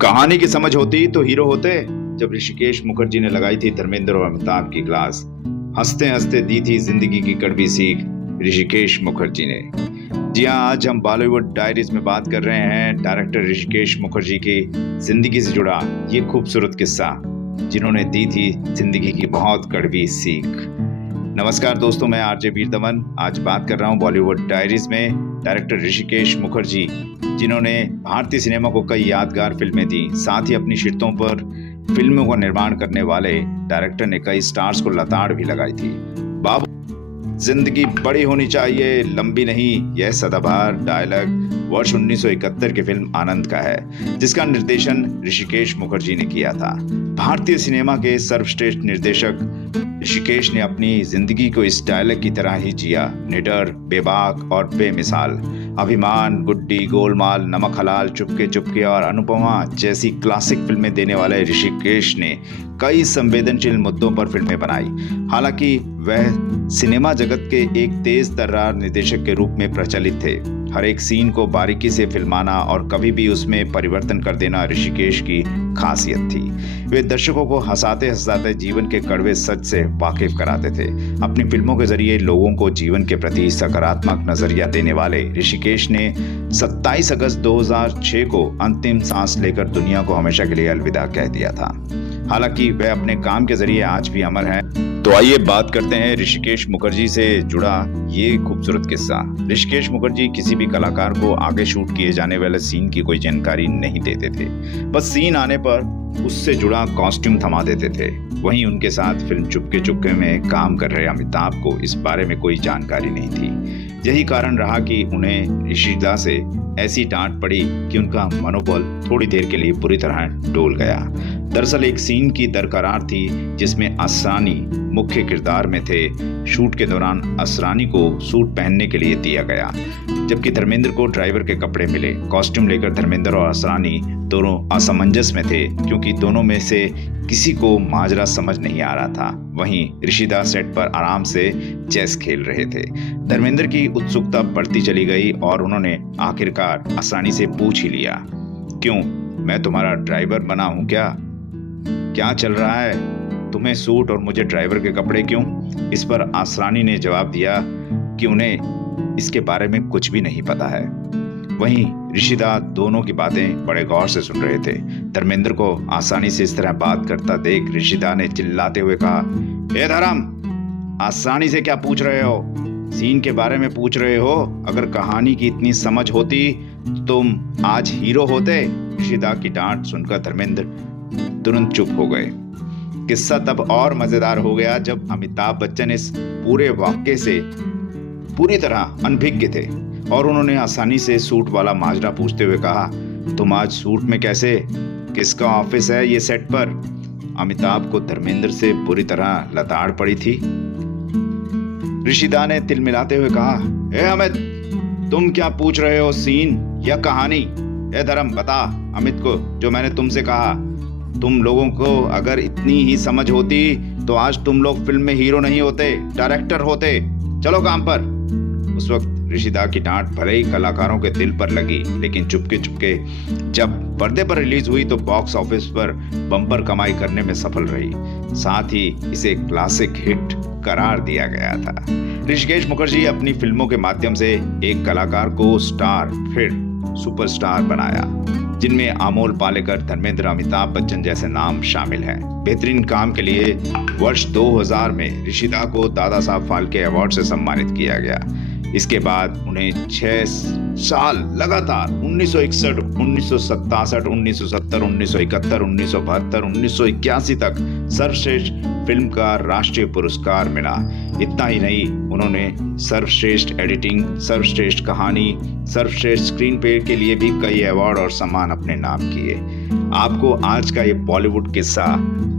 कहानी की समझ होती तो हीरो होते। जब ऋषिकेश मुखर्जी ने लगाई थी धर्मेंद्र और अमिताभ की क्लास, हंसते हंसते दी थी जिंदगी की कड़वी सीख ऋषिकेश मुखर्जी ने। जी हाँ, आज हम बॉलीवुड डायरीज में बात कर रहे हैं डायरेक्टर ऋषिकेश मुखर्जी की जिंदगी से जुड़ा ये खूबसूरत किस्सा, जिन्होंने दी थी जिंदगी की बहुत कड़वी सीख। नमस्कार दोस्तों, मैं आरजे वीर दमन आज बात कर रहा हूँ बॉलीवुड डायरीज में डायरेक्टर ऋषिकेश मुखर्जी, जिन्होंने भारतीय सिनेमा को कई यादगार फिल्में दी। साथ ही अपनी शिर्तों पर फिल्मों का निर्माण करने वाले डायरेक्टर ने कई स्टार्स को लताड़ भी लगाई थी। बाबू, जिंदगी बड़ी होनी चाहिए, लंबी नहीं, यह सदाबहार डायलॉग वर्ष 1971 की फिल्म आनंद का है, जिसका निर्देशन ऋषिकेश मुखर्जी ने किया था। भारतीय सिनेमा के सर्वश्रेष्ठ निर्देशक ऋषिकेश ने अपनी जिंदगी को इस डायलॉग की तरह ही जिया। निडर, बेबाक और बेमिसाल। अभिमान, गुड्डी, गोलमाल, नमक हलाल, चुपके चुपके और अनुपमा जैसी क्लासिक फिल्में देने वाले ऋषिकेश ने कई संवेदनशील मुद्दों पर फिल्में बनाई। हालांकि वह सिनेमा जगत के एक तेज तर्रार निर्देशक के रूप में प्रचलित थे। हर एक सीन को बारीकी से फिल्माना और कभी भी उसमें परिवर्तन कर देना ऋषिकेश की खासियत थी। वे दर्शकों को हंसाते हंसाते जीवन के कड़वे सच से वाकिफ कराते थे। अपनी फिल्मों के जरिए लोगों को जीवन के प्रति सकारात्मक नजरिया देने वाले ऋषिकेश ने 27 अगस्त 2006 को अंतिम सांस लेकर दुनिया को हमेशा के लिए अलविदा कह दिया था। हालांकि वह अपने काम के जरिए आज भी अमर हैं। तो आइए बात करते हैं ऋषिकेश मुखर्जी से जुड़ा ये खूबसूरत किस्सा। ऋषिकेश मुखर्जी किसी भी कलाकार को आगे शूट किए जाने वाले सीन की कोई जानकारी नहीं देते थे। बस सीन आने पर उससे जुड़ा कॉस्ट्यूम थमा देते थे। वहीं उनके साथ फिल्म चुपके चुपके में काम कर रहे अमिताभ को इस बारे में कोई जानकारी नहीं थी। यही कारण रहा कि उन्हें ऋषिदा से ऐसी डांट पड़ी कि उनका मनोबल थोड़ी देर के लिए पूरी तरह डोल गया। दरअसल एक सीन की दरकार थी जिसमें असरानी मुख्य किरदार में थे। शूट के दौरान असरानी को सूट पहनने के लिए दिया गया, जबकि धर्मेंद्र को ड्राइवर के कपड़े मिले। कॉस्ट्यूम लेकर धर्मेंद्र और असरानी दोनों असमंजस में थे, क्योंकि दोनों में से किसी को माजरा समझ नहीं आ रहा था। वहीं ऋषिदा सेट पर आराम से चेस खेल रहे थे। धर्मेंद्र की उत्सुकता बढ़ती चली गई और उन्होंने आखिरकार असरानी से पूछ ही लिया, क्यों, मैं तुम्हारा ड्राइवर बना हूं क्या चल रहा है? तुम्हें सूट और मुझे ड्राइवर के कपड़े क्यों? इस पर असरानी ने जवाब दिया कि उन्हें इसके बारे में कुछ भी नहीं पता है। वहीं ऋषिदा दोनों की बातें बड़े गौर से सुन रहे थे। धर्मेंद्र को आसानी से इस तरह बात करता देख ऋषिदा ने चिल्लाते हुए कहा, हे धर्म, आसानी से क्या पूछ रहे हो? सीन के बारे में पूछ रहे हो? अगर कहानी की इतनी समझ होती तो तुम आज हीरो होते। ऋषिदा की डांट सुनकर धर्मेंद्र तुरंत चुप हो गए। किस्सा तब और मजेदार हो गया जब अमिताभ बच्चन इस पूरे वाक्य से पूरी तरह अनभिज्ञ थे और उन्होंने आसानी से सूट वाला माजरा पूछते हुए कहा, तुम आज सूट में कैसे? किसका ऑफिस है ये सेट पर? अमिताभ को धर्मेंद्र से बुरी तरह लताड़ पड़ी थी। ऋषिदा ने तिलमिलाते हुए कहा, ए अमित, तुम क्या पूछ रहे हो, सीन या कहानी? ए धर्म, बता अमित को जो मैंने तुमसे कहा। तुम लोगों को अगर इतनी ही समझ होती तो आज तुम लोग फिल्म में हीरो नहीं होते, डायरेक्टर होते। चलो काम पर। उस वक्त ऋषिदा की डांट भले ही कलाकारों के दिल पर लगी, लेकिन चुपके चुपके जब पर्दे पर रिलीज हुई तो बॉक्स ऑफिस पर बम्पर कमाई करने में सफल रही। साथ ही इसे क्लासिक हिट करार दिया गया था। ऋषिकेश मुखर्जी अपनी फिल्मों के माध्यम से एक कलाकार को स्टार फिर सुपरस्टार बनाया, जिनमें अमोल पालेकर, धर्मेंद्र, अमिताभ बच्चन जैसे नाम शामिल हैं। बेहतरीन काम के लिए वर्ष 2000 में ऋषिदा को दादा साहब फाल्के अवार्ड से सम्मानित किया गया। इसके बाद उन्हें 6 साल लगातार 1961, 1967, 1970, 1971, 1972, 1981 तक सर्वश्रेष्ठ फिल्म का राष्ट्रीय पुरस्कार मिला। इतना ही नहीं, उन्होंने सर्वश्रेष्ठ एडिटिंग, सर्वश्रेष्ठ कहानी, सर्वश्रेष्ठ स्क्रीन प्ले के लिए भी कई अवार्ड और सम्मान अपने नाम किए। आपको आज का ये बॉलीवुड किस्सा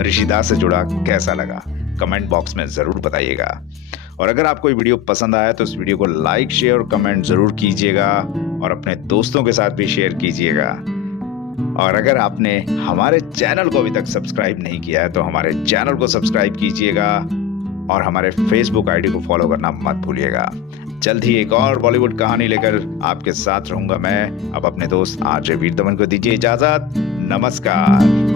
ऋषिदा से जुड़ा कैसा लगा? कमेंट बॉक्स में जरूर बताइएगा। और अगर आपको ये वीडियो पसंद आया तो इस वीडियो को लाइक, शेयर और कमेंट जरूर कीजिएगा और अपने दोस्तों के साथ भी शेयर कीजिएगा। और अगर आपने हमारे चैनल को अभी तक सब्सक्राइब नहीं किया है तो हमारे चैनल को सब्सक्राइब कीजिएगा और हमारे फेसबुक आईडी को फॉलो करना मत भूलिएगा। जल्द ही एक और बॉलीवुड कहानी लेकर आपके साथ रहूंगा मैं। अब अपने दोस्त आरजे वीर दमन को दीजिए इजाजत। नमस्कार।